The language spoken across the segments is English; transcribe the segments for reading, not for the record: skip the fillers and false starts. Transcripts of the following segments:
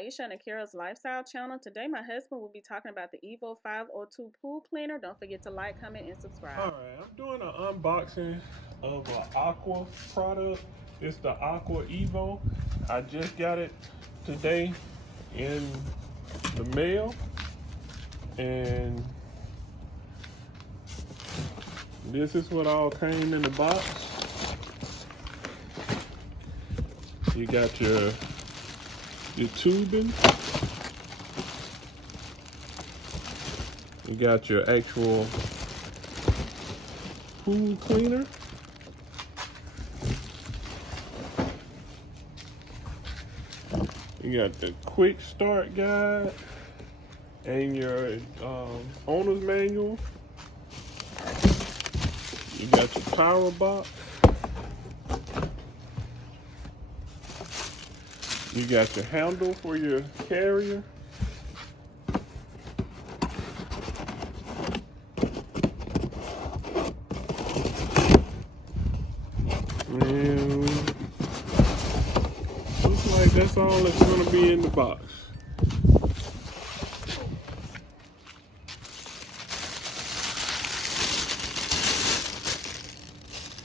Aisha and Akira's Lifestyle channel. Today my husband will be talking about the Evo 502 pool cleaner. Don't forget to like, comment, and subscribe. Alright, I'm doing an unboxing of an Aqua product. It's the Aqua Evo. I just got it today in the mail. And this is what all came in the box. You got your tubing. You got your actual pool cleaner. You got the quick start guide and your owner's manual. You got your power box. You got your handle for your carrier. And looks like that's all that's going to be in the box.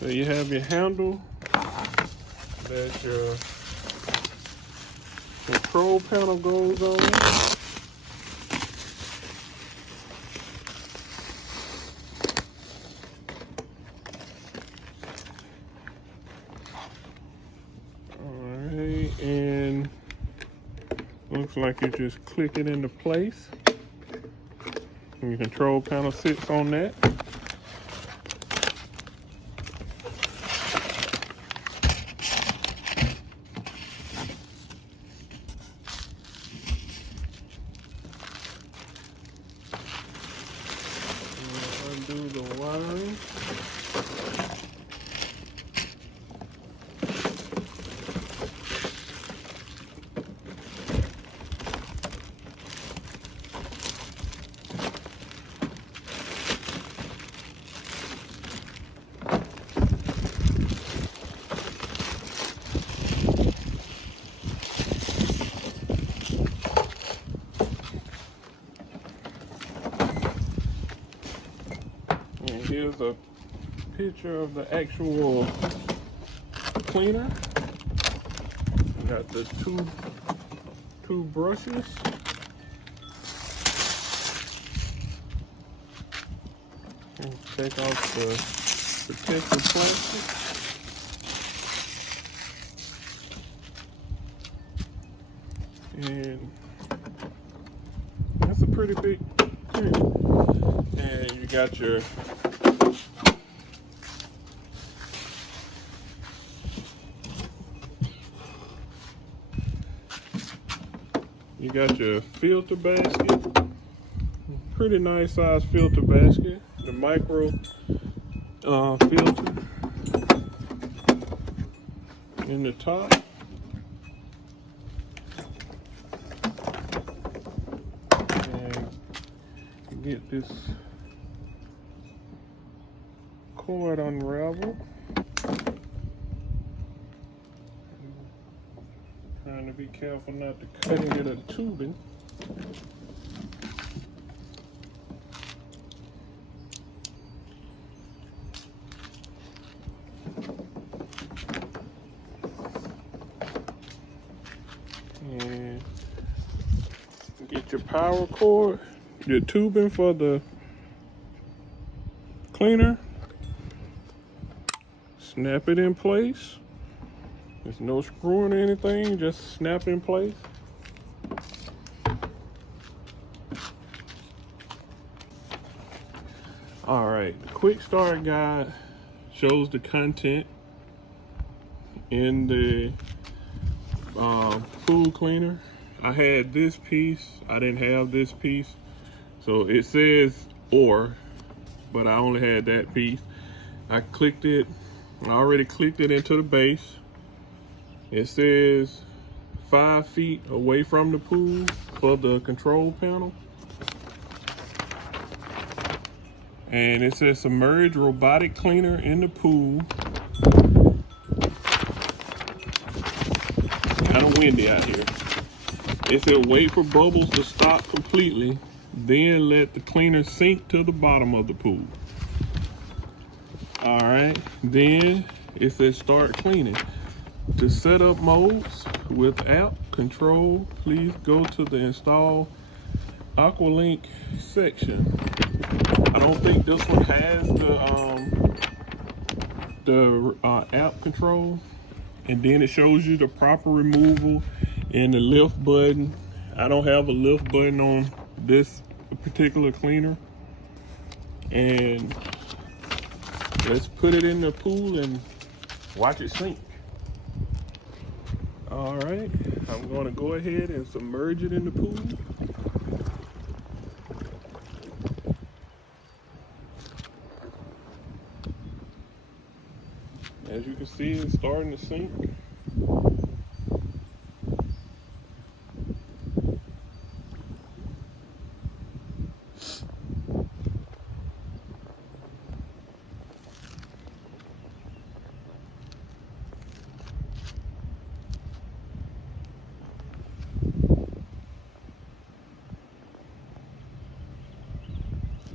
So you have your handle. That's your control panel goes on. Alright, and looks like you just click it into place. And your control panel sits on that. Undo the wiring. And here's a picture of the actual cleaner. You got the two brushes. And take off the protective plastic. And that's a pretty big cleaner. And you got your filter basket. Pretty nice size filter basket. The micro filter in the top. And you get this cord unraveled. Trying to be careful not to cut into the tubing. And get your power cord, your tubing for the cleaner. Snap it in place. There's no screwing or anything, just snap in place. Alright, the quick start guide shows the content in the pool cleaner. I had this piece, I didn't have this piece. So it says or, but I only had that piece. I clicked it, I already clicked it into the base. It says 5 feet away from the pool for the control panel. And it says submerge robotic cleaner in the pool. Kind of windy out here. It said wait for bubbles to stop completely, then let the cleaner sink to the bottom of the pool. All right, then it says start cleaning. To set up modes with app control, please go to the install Aqualink section. I don't think this one has the app control, and then it shows you the proper removal and the lift button. I don't have a lift button on this particular cleaner, and let's put it in the pool and watch it sink. All right, I'm going to go ahead and submerge it in the pool. As you can see, it's starting to sink.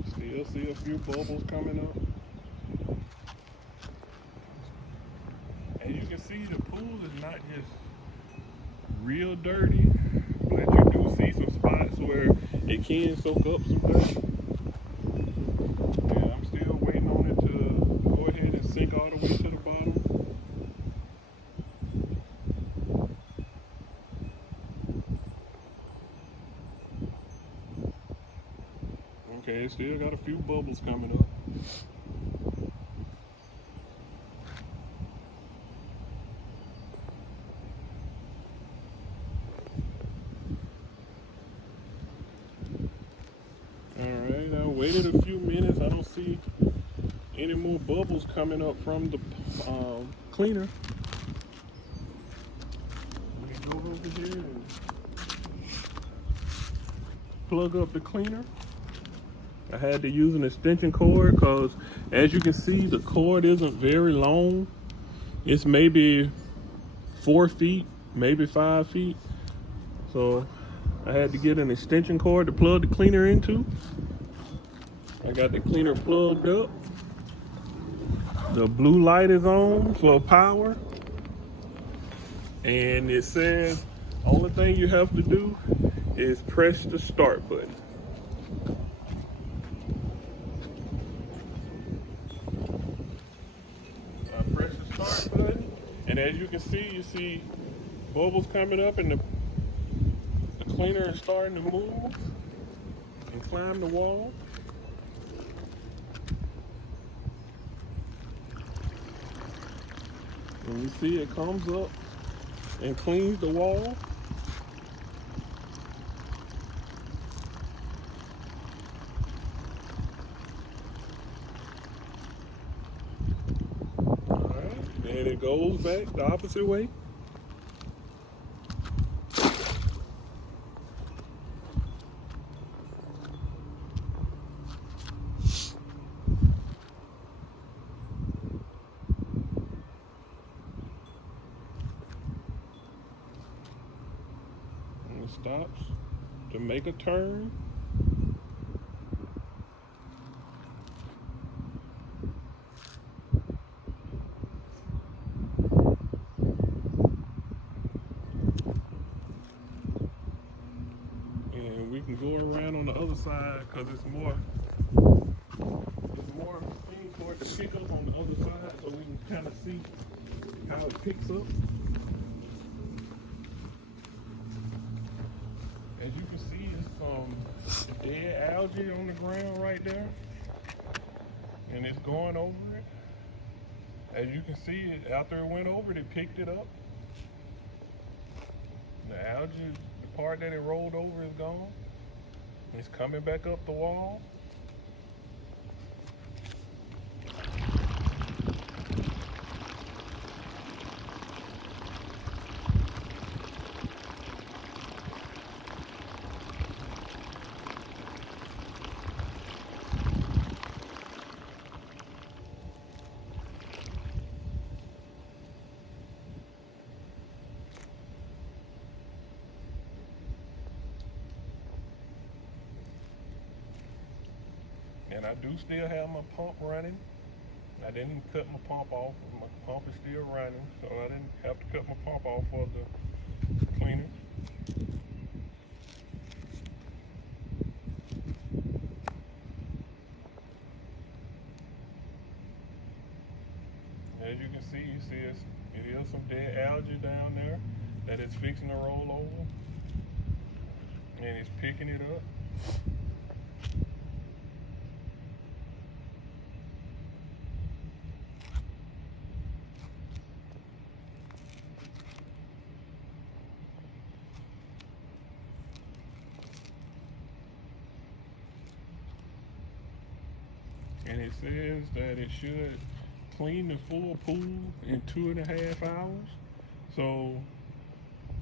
Still see a few bubbles coming up. As you can see, the pool is not just real dirty, but you do see some spots where it can soak up some dirt. And I'm still waiting on it to go ahead and sink all the way to the bottom. Okay, still got a few bubbles coming up. Alright, I waited a few minutes. I don't see any more bubbles coming up from the cleaner. Let me go over here and plug up the cleaner. I had to use an extension cord because, as you can see, the cord isn't very long. It's maybe 4 feet, maybe 5 feet. So I had to get an extension cord to plug the cleaner into. I got the cleaner plugged up. The blue light is on for power. And it says only thing you have to do is press the start button. I press the start button, and as you can see, you see bubbles coming up, and the cleaner is starting to move and climb the wall. And you see it comes up and cleans the wall. Alright, and it goes back the opposite way. And it stops to make a turn. And we can go around on the other side because it's more things for it to pick up on the other side, so we can kind of see how it picks up. As you can see, it's some dead algae on the ground right there, and it's going over it. As you can see, after it went over it, it picked it up. The algae, the part that it rolled over, is gone. It's coming back up the wall. And I do still have my pump running. I didn't cut my pump off. My pump is still running, so I didn't have to cut my pump off for the cleaner. As you can see, it is some dead algae down there that is fixing to roll over, and it's picking it up. And it says that it should clean the full pool in 2.5 hours. So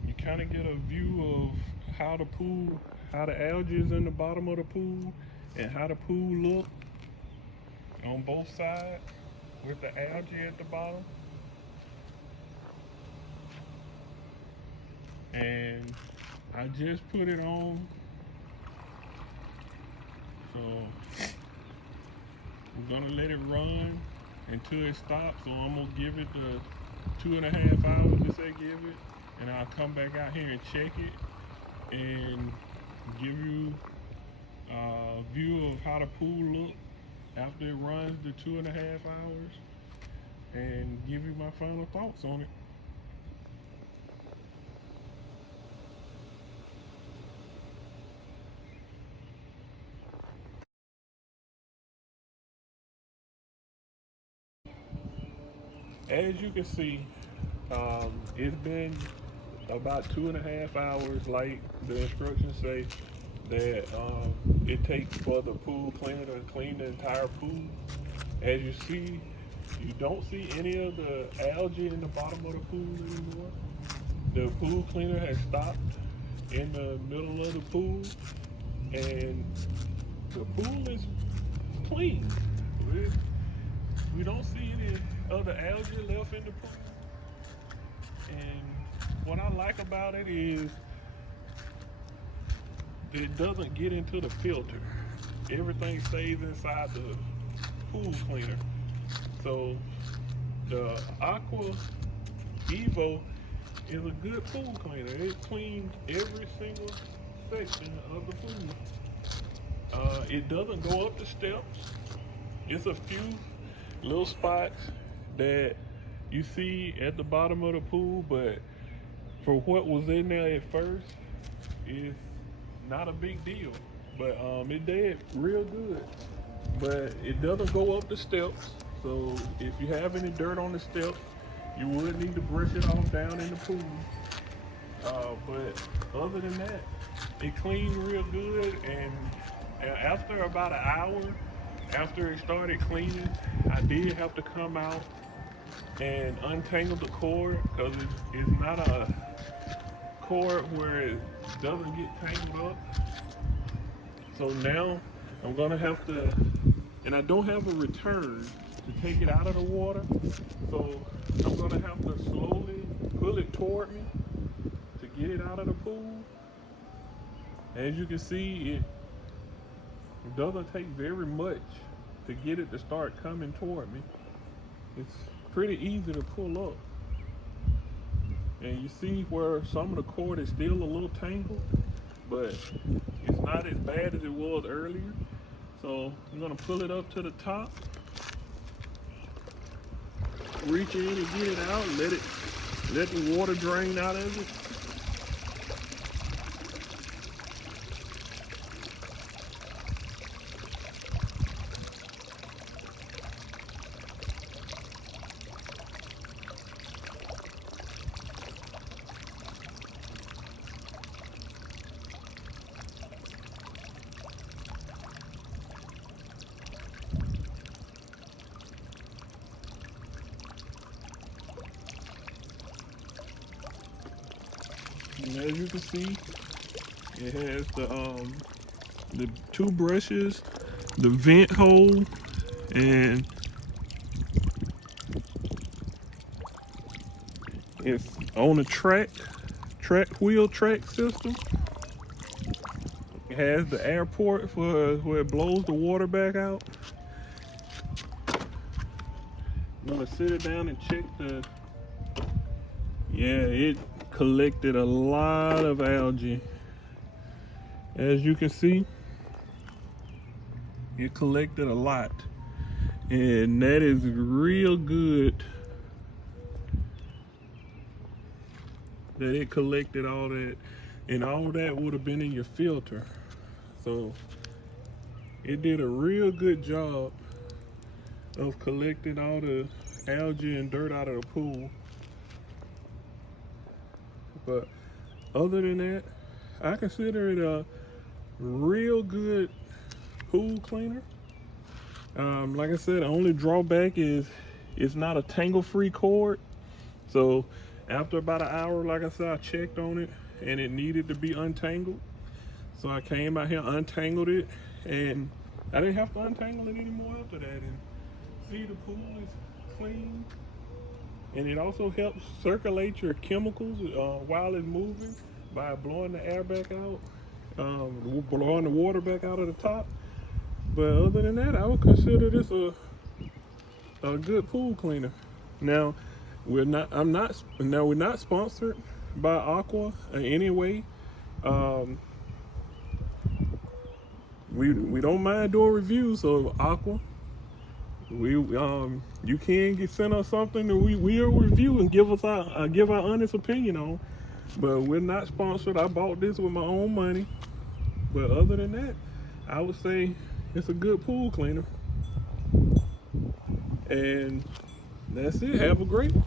you kind of get a view of how the algae is in the bottom of the pool, and how the pool look on both sides with the algae at the bottom. And I just put it on, so I'm gonna let it run until it stops. So I'm gonna give it the 2.5 hours that they give it, and I'll come back out here and check it and give you a view of how the pool looks after it runs the 2.5 hours, and give you my final thoughts on it. As you can see, it's been about 2.5 hours, like the instructions say that it takes for the pool cleaner to clean the entire pool. As you see, you don't see any of the algae in the bottom of the pool anymore. The pool cleaner has stopped in the middle of the pool, and the pool is clean. We don't see any other algae left in the pool. And what I like about it is it doesn't get into the filter. Everything stays inside the pool cleaner. So the Aqua Evo is a good pool cleaner. It cleans every single section of the pool. It doesn't go up the steps. It's a few little spots that you see at the bottom of the pool, but for what was in there at first, it's not a big deal. But it did real good. But it doesn't go up the steps, so if you have any dirt on the steps, you would need to brush it off down in the pool. But other than that, it cleaned real good, and after about an hour after it started cleaning, I did have to come out and untangle the cord, because it's not a cord where it doesn't get tangled up. So now I'm gonna have to, and I don't have a return to take it out of the water, so I'm gonna have to slowly pull it toward me to get it out of the pool. As you can see, it doesn't take very much to get it to start coming toward me. It's pretty easy to pull up. And you see where some of the cord is still a little tangled, but it's not as bad as it was earlier. So I'm gonna pull it up to the top, reach in and get it out, let the water drain out of it. And as you can see, it has the two brushes, the vent hole, and it's on a track system. It has the air port for where it blows the water back out. I'm gonna sit it down and check the. Yeah, it collected a lot of algae. As you can see, it collected a lot. And that is real good that it collected all that. And all that would have been in your filter. So it did a real good job of collecting all the algae and dirt out of the pool. But other than that, I consider it a real good pool cleaner. Like I said, the only drawback is it's not a tangle-free cord. So after about an hour, like I said, I checked on it and it needed to be untangled. So I came out here, untangled it, and I didn't have to untangle it anymore after that. And see, the pool is clean. And it also helps circulate your chemicals while it's moving by blowing the air back out, blowing the water back out of the top. But other than that, I would consider this a good pool cleaner. Now, we're not sponsored by Aqua in any way. We don't mind doing reviews, so Aqua, you can send us something that we'll review and give our honest opinion on. But we're not sponsored. I bought this with my own money. But other than that, I would say it's a good pool cleaner. And that's it. Have a great one.